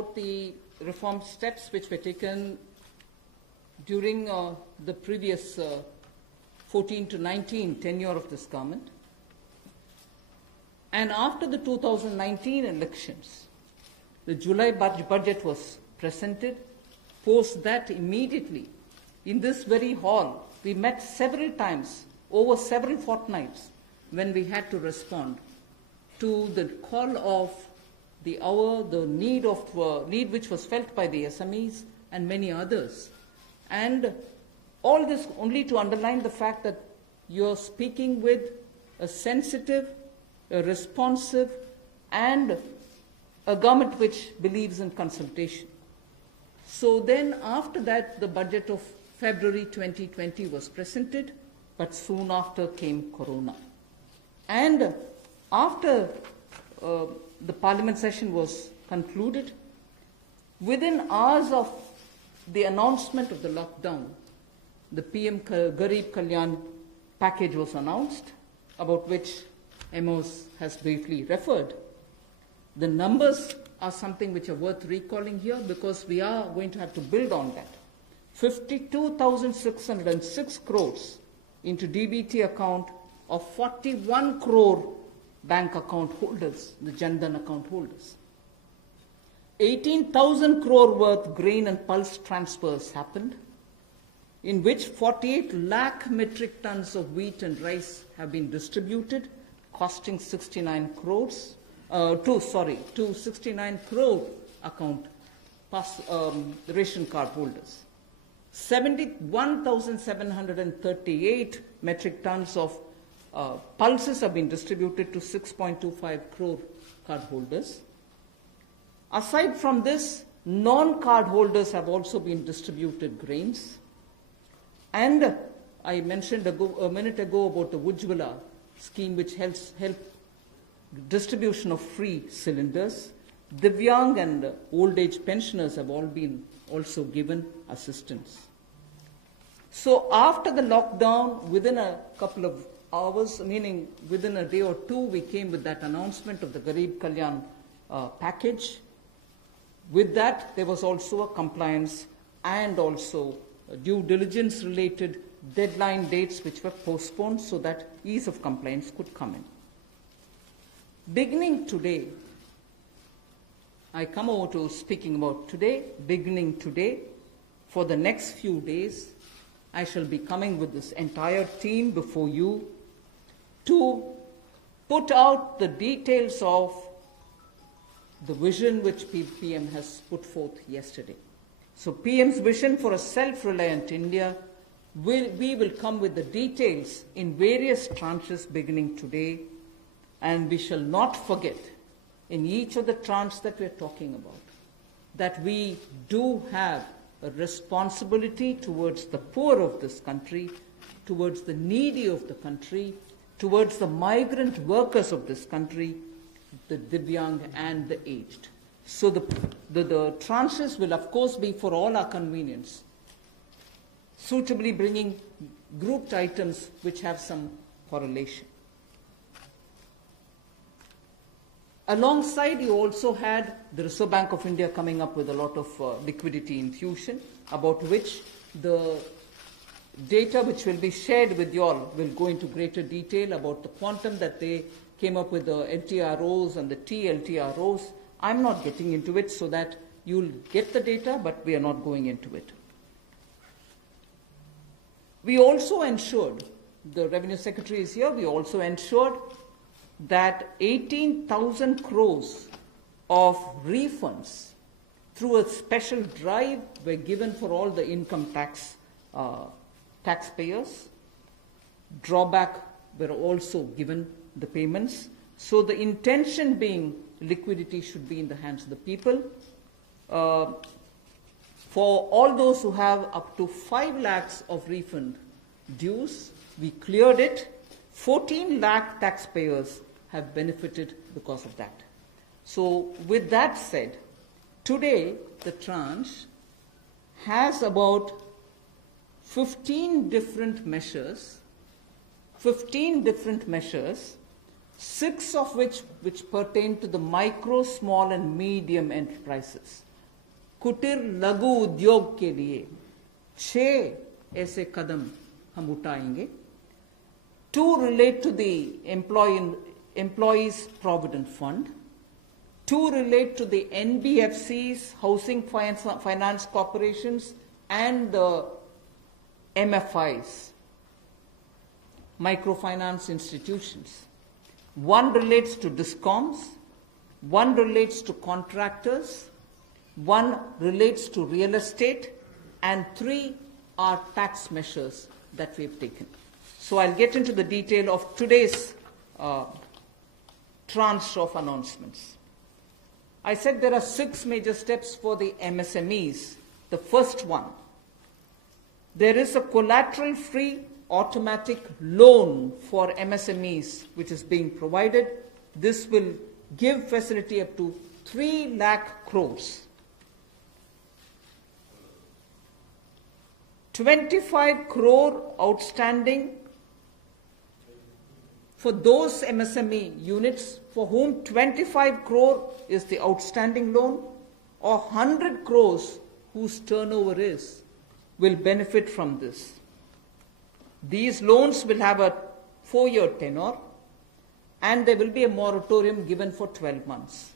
about the reform steps which were taken during the previous 14 to 19 tenure of this government. And after the 2019 elections, the July budget was presented. Post that, immediately, in this very hall, we met several times, over several fortnights, when we had to respond to the call of the hour, the need which was felt by the SMEs and many others. And all this only to underline the fact that you're speaking with a sensitive, a responsive, and a government which believes in consultation. So then, after that, the budget of February 2020 was presented, but soon after came Corona. And after the Parliament session was concluded, within hours of the announcement of the lockdown, the PM Garib Kalyan package was announced, about which Amos has briefly referred. The numbers are something which are worth recalling here because we are going to have to build on that. 52,606 crores into DBT account of 41 crore bank account holders, the Jan Dhan account holders. 18,000 crore worth grain and pulse transfers happened, in which 48 lakh metric tons of wheat and rice have been distributed, costing 69 crores, to 69 crore account ration card holders. 71,738 metric tons of pulses have been distributed to 6.25 crore card holders. Aside from this, non-card holders have also been distributed grains. And I mentioned a minute ago about the Ujjwala scheme, which helps distribution of free cylinders. Divyang and old age pensioners have all been also given assistance. So after the lockdown, within a couple of hours, meaning within a day or two, we came with that announcement of the Garib Kalyan package. With that, there was also a compliance and also due diligence related deadline dates which were postponed so that ease of compliance could come in. Beginning today, I come over to speaking about today. Beginning today, for the next few days, I shall be coming with this entire team before you to put out the details of the vision which PM has put forth yesterday. So PM's vision for a self-reliant India, we will come with the details in various tranches beginning today, and we shall not forget in each of the tranches that we are talking about that we do have a responsibility towards the poor of this country, towards the needy of the country, towards the migrant workers of this country, the Divyang and the aged. So the tranches will of course be for all our convenience, suitably bringing grouped items which have some correlation. Alongside, you also had the Reserve Bank of India coming up with a lot of liquidity infusion, about which the data which will be shared with you all will go into greater detail about the quantum that they came up with, the LTROs and the TLTROs. I'm not getting into it so that you'll get the data, but we are not going into it. We also ensured, the Revenue Secretary is here, we also ensured that 18,000 crores of refunds through a special drive were given for all the income tax taxpayers. Drawback were also given the payments. So the intention being liquidity should be in the hands of the people. For all those who have up to 5 lakhs of refund dues, we cleared it. 14 lakh taxpayers have benefited because of that. So with that said, today the tranche has about 15 different measures, 6 of which pertain to the micro, small and medium enterprises. कुटीर लघु उद्योग के लिए 6 ऐसे कदम हम उठाएंगे. 2 relate to the employees provident fund. 2 relate to the NBFCs, housing finance corporations, and the MFIs, microfinance institutions. 1 relates to DISCOMs, 1 relates to contractors, 1 relates to real estate, and 3 are tax measures that we've taken. So I'll get into the detail of today's tranche of announcements. I said there are 6 major steps for the MSMEs. The first one, there is a collateral-free automatic loan for MSMEs which is being provided. This will give facility up to 3 lakh crores. 25 crore outstanding for those MSME units for whom 25 crore is the outstanding loan, or 100 crores whose turnover will benefit from this. These loans will have a 4-year tenure, and there will be a moratorium given for 12 months.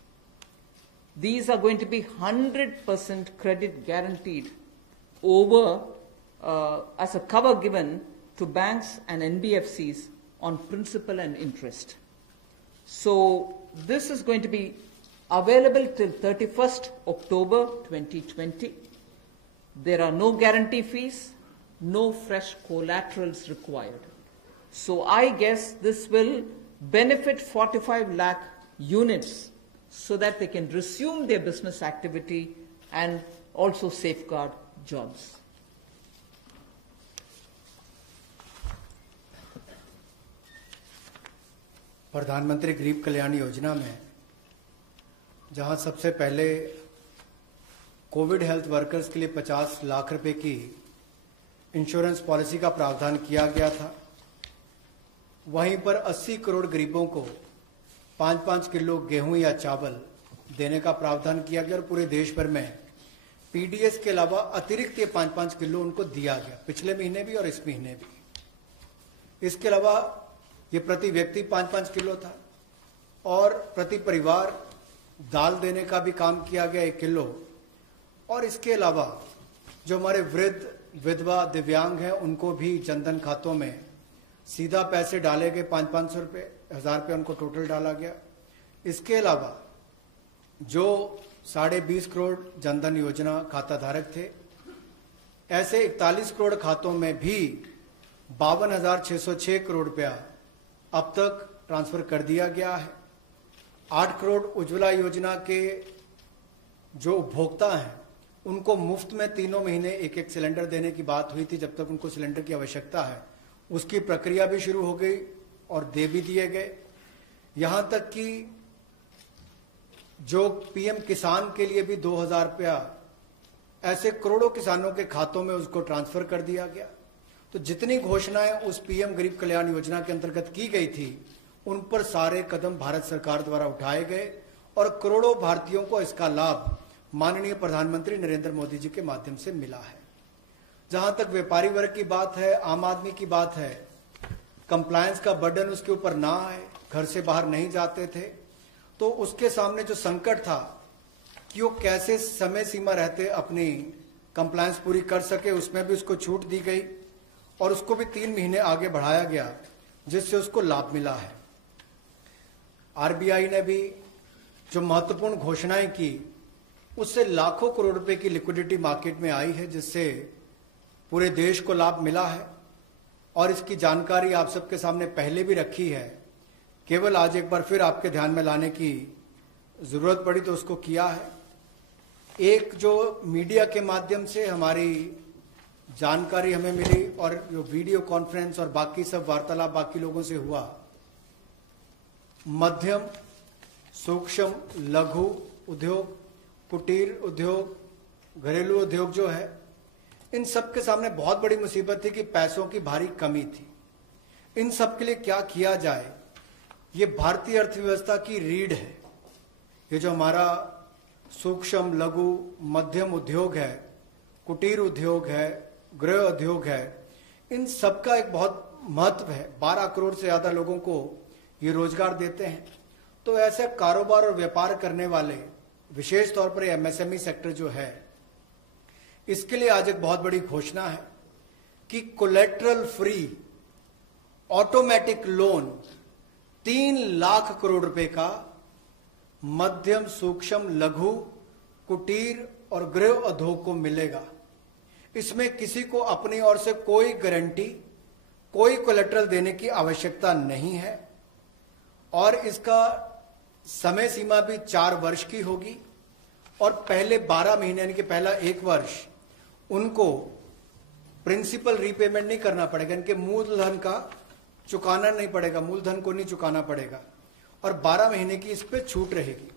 These are going to be 100% credit guaranteed over as a cover given to banks and NBFCs on principal and interest. So this is going to be available till 31st October 2020. There are no guarantee fees, no fresh collaterals required. So I guess this will benefit 45 lakh units so that they can resume their business activity and also safeguard jobs. प्रधानमंत्री गरीब कल्याण योजना में जहां सबसे पहले Covid health workers के लिए 50 लाख रुपए की इंश्योरेंस पॉलिसी का प्रावधान किया गया था, वहीं पर 80 करोड़ गरीबों को 5-5 किलो गेहूं या चावल देने का प्रावधान किया गया और पूरे देश भर में पीडीएस के अलावा अतिरिक्त ये 5-5 किलो उनको दिया गया, पिछले महीने भी और इस महीने भी. इसके अलावा ये प्रति व्यक्ति 5-5 किलो था और प्रति परिवार दाल देने का भी काम किया गया 1 किलो. और इसके अलावा जो हमारे वृद्ध, विधवा, दिव्यांग हैं उनको भी जनधन खातों में सीधा पैसे डाले गए, 500-500 रुपये, 1000 रुपये उनको टोटल डाला गया. इसके अलावा जो 20.5 करोड़ जनधन योजना खाता धारक थे, ऐसे 41 करोड़ खातों में भी 52,606 करोड़ रुपया अब तक ट्रांसफर कर दिया गया है. 8 करोड़ उज्ज्वला योजना के जो उपभोक्ता हैं उनको मुफ्त में 3 महीने 1-1 सिलेंडर देने की बात हुई थी. जब तक उनको सिलेंडर की आवश्यकता है उसकी प्रक्रिया भी शुरू हो गई और दे भी दिए गए. यहां तक कि जो पीएम किसान के लिए भी 2,000 रुपया ऐसे करोड़ों किसानों के खातों में उसको ट्रांसफर कर दिया गया. तो जितनी घोषणाएं उस पीएम गरीब कल्याण योजना के अंतर्गत की गई थी उन पर सारे कदम भारत सरकार द्वारा उठाए गए और करोड़ों भारतीयों को इसका लाभ माननीय प्रधानमंत्री नरेंद्र मोदी जी के माध्यम से मिला है. जहां तक व्यापारी वर्ग की बात है, आम आदमी की बात है, कंप्लायंस का बर्डन उसके ऊपर ना आए, घर से बाहर नहीं जाते थे, तो उसके सामने जो संकट था कि वो कैसे समय सीमा रहते अपनी कंप्लायंस पूरी कर सके, उसमें भी उसको छूट दी गई और उसको भी 3 महीने आगे बढ़ाया गया, जिससे उसको लाभ मिला है. आरबीआई ने भी जो महत्वपूर्ण घोषणाएं की उससे लाखों करोड़ रुपए की लिक्विडिटी मार्केट में आई है, जिससे पूरे देश को लाभ मिला है. और इसकी जानकारी आप सबके सामने पहले भी रखी है, केवल आज एक बार फिर आपके ध्यान में लाने की जरूरत पड़ी तो उसको किया है. एक जो मीडिया के माध्यम से हमारी जानकारी हमें मिली और जो वीडियो कॉन्फ्रेंस और बाकी सब वार्तालाप बाकी लोगों से हुआ, मध्यम, सूक्ष्म, लघु उद्योग, कुटीर उद्योग, घरेलू उद्योग जो है, इन सब के सामने बहुत बड़ी मुसीबत थी कि पैसों की भारी कमी थी. इन सब के लिए क्या किया जाए, ये भारतीय अर्थव्यवस्था की रीढ़ है. ये जो हमारा सूक्ष्म लघु मध्यम उद्योग है, कुटीर उद्योग है, गृह उद्योग है, इन सबका एक बहुत महत्व है। 12 करोड़ से ज्यादा लोगों को ये रोजगार देते हैं। तो ऐसे कारोबार और व्यापार करने वाले, विशेष तौर पर एमएसएमई सेक्टर जो है, इसके लिए आज एक बहुत बड़ी घोषणा है कि collateral free automatic loan 3 lakh crore रुपए का मध्यम सूक्ष्म लघु कुटीर और गृह उद्योग को मिलेगा। इसमें किसी को अपनी ओर से कोई गारंटी, कोई कोलेटरल देने की आवश्यकता नहीं है और इसका समय सीमा भी 4 वर्ष की होगी और पहले 12 महीने यानी कि पहला 1 वर्ष उनको प्रिंसिपल रीपेमेंट नहीं करना पड़ेगा, इनके मूलधन का चुकाना नहीं पड़ेगा, मूलधन को नहीं चुकाना पड़ेगा और 12 महीने की इस पे छूट रहेगी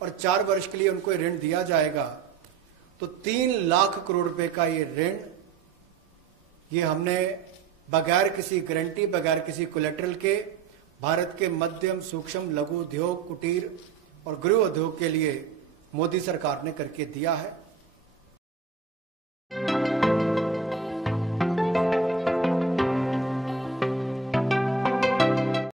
और 4 वर्ष के लिए उनको ऋण दिया जाएगा। तो 3 लाख करोड़ रुपए का ये ऋण, ये हमने बगैर किसी गारंटी, बगैर किसी कोलेटरल के भारत के मध्यम सूक्ष्म लघु उद्योग, कुटीर और गृह उद्योग के लिए मोदी सरकार ने करके दिया है।